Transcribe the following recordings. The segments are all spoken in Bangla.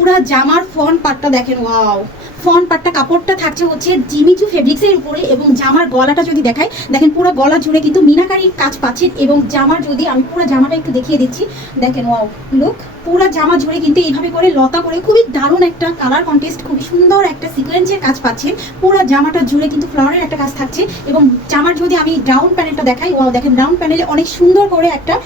পুরা জামার ফ্রন্ট পার্টটা দেখেন, ওয়াও। ফ্রন্ট পার্টটা কাপড়টা থাকছে হচ্ছে জিমিচু ফেব্রিক্সের উপরে, এবং জামার গলাটা যদি দেখাই, দেখেন পুরো গলা জুড়ে কিন্তু মিনাকারির কাজ পাচ্ছেন। এবং জামার যদি আমি পুরো জামাটা একটু দেখিয়ে দিচ্ছি, দেখেন ওয়াও লুক, পুরো জামা জুড়ে কিন্তু এইভাবে করে লতা করে খুবই দারুণ একটা কালার কন্টেস্ট, খুবই সুন্দর একটা সিকোয়েন্সের কাজ পাচ্ছেন। পুরো জামাটা জুড়ে কিন্তু ফ্লাওয়ারের একটা কাজ থাকছে। এবং জামার যদি আমি ডাউন প্যানেলটা দেখাই, ওয়াও দেখেন ডাউন প্যানেলে অনেক সুন্দর করে একটা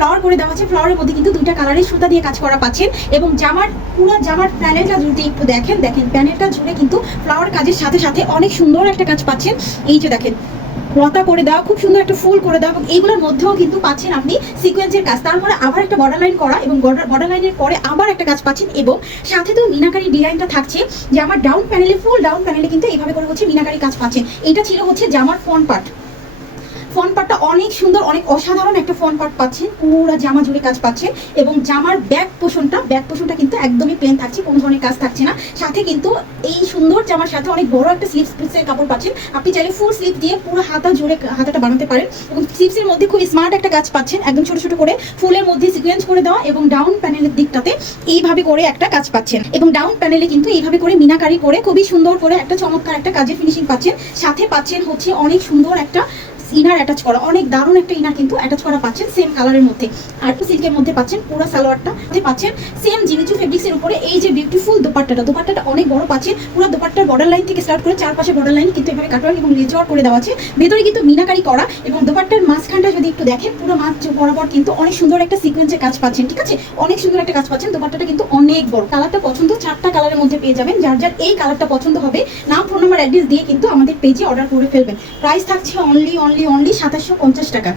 ফ্লাওয়ার করে দেওয়া আছে। ফ্লাওয়ারের মধ্যে কিন্তু দুইটা কালারের সুতা দিয়ে কাজ করা পাচ্ছেন। এবং জামার পুরো জামার প্যানেলটা যদি একটু দেখেন, প্যানেলটা জুড়ে কিন্তু ফ্লাওয়ার কাজের সাথে সাথে অনেক সুন্দর একটা কাজ পাচ্ছেন। এই যে দেখেন লতা করে দেওয়া, খুব সুন্দর একটা ফুল করে দেওয়া, এবং এইগুলোর মধ্যেও কিন্তু পাচ্ছেন আপনি সিকোয়েন্সের কাজ, তারপরে আবার একটা বর্ডার লাইন করা, এবং বর্ডার লাইনের পরে আবার একটা কাজ পাচ্ছেন। এবং সাথে তো মিনাকারি ডিজাইনটা থাকছে যে আমার ডাউন প্যানেলে, ফুল ডাউন প্যানেলে কিন্তু এইভাবে করে হচ্ছে মিনাকারি কাজ পাচ্ছেন। এটা ছিল হচ্ছে জামার ফ্রন্ট পার্ট। ফ্রন্ট পার্টটা অনেক সুন্দর, অনেক অসাধারণ একটা ফ্রন্ট পার্ট পাচ্ছেন, পুরো জামা জুড়ে কাজ পাচ্ছেন। এবং জামার ব্যাক পোর্শনটা কিন্তু একদমই প্লেন থাকছে, কোনো ধরনের কাজ থাকছে না। সাথে কিন্তু এই সুন্দর জামার সাথে অনেক বড় একটা স্লিভসের কাপড় পাচ্ছেন। আপনি চাইলে ফুল স্লিভ দিয়ে পুরো হাতা জুড়ে হাতাটা বানাতে পারেন। এবং স্লিভসের মধ্যে খুব স্মার্ট একটা কাজ পাচ্ছেন, একদম ছোট ছোট করে ফুলের মধ্যে সিকোয়েন্স করে দেওয়া। এবং ডাউন প্যানেলের দিকটাতে এইভাবে করে একটা কাজ পাচ্ছেন। এবং ডাউন প্যানেলে কিন্তু এইভাবে করে মিনাকারি করে খুবই সুন্দর করে একটা চমৎকার একটা কাজের ফিনিশিং পাচ্ছেন। সাথে পাচ্ছেন হচ্ছে অনেক সুন্দর একটা ইনার অ্যাটাচ করা, অনেক দারুণ একটা ইনার কিন্তু অ্যাটাচ করা পাচ্ছেন সেম কালারের মধ্যে। আর একটু সিল্কের মধ্যে পাচ্ছেন পুরো সালোয়ারটা পাচ্ছেন সেম জিমিচু ফেব্রিক্সের উপরে। এই যে বিউটিফুল দোপাট্টাটা অনেক বড় পাচ্ছেন, পুরো দোপাট্টার বর্ডার লাইন থেকে স্টার্ট করে চারপাশে বর্ডার লাইন কিন্তু এভাবে কাটওয়ার্ক এবং লেজওয়ার করে দেওয়া আছে, ভেতরে কিন্তু মিনাকারি করা। এবং দোপাট্টার মাঝখানটা যদি একটু দেখেন, পুরো মাঝ বরাবর কিন্তু অনেক সুন্দর একটা সিকোয়েন্সের কাজ পাচ্ছেন, ঠিক আছে, অনেক সুন্দর একটা কাজ পাচ্ছেন। দোপাট্টাটা কিন্তু অনেক বড়। কালারটা পছন্দ, 4টা কালারের মধ্যে পেয়ে যাবেন। যার যার এই কালারটা পছন্দ হবে, নাম, ফোন নাম্বার, অ্যাড্রেস দিয়ে কিন্তু আমাদের পেজে অর্ডার করে ফেলবেন। প্রাইস থাকছে অনলি 2750 টাকা।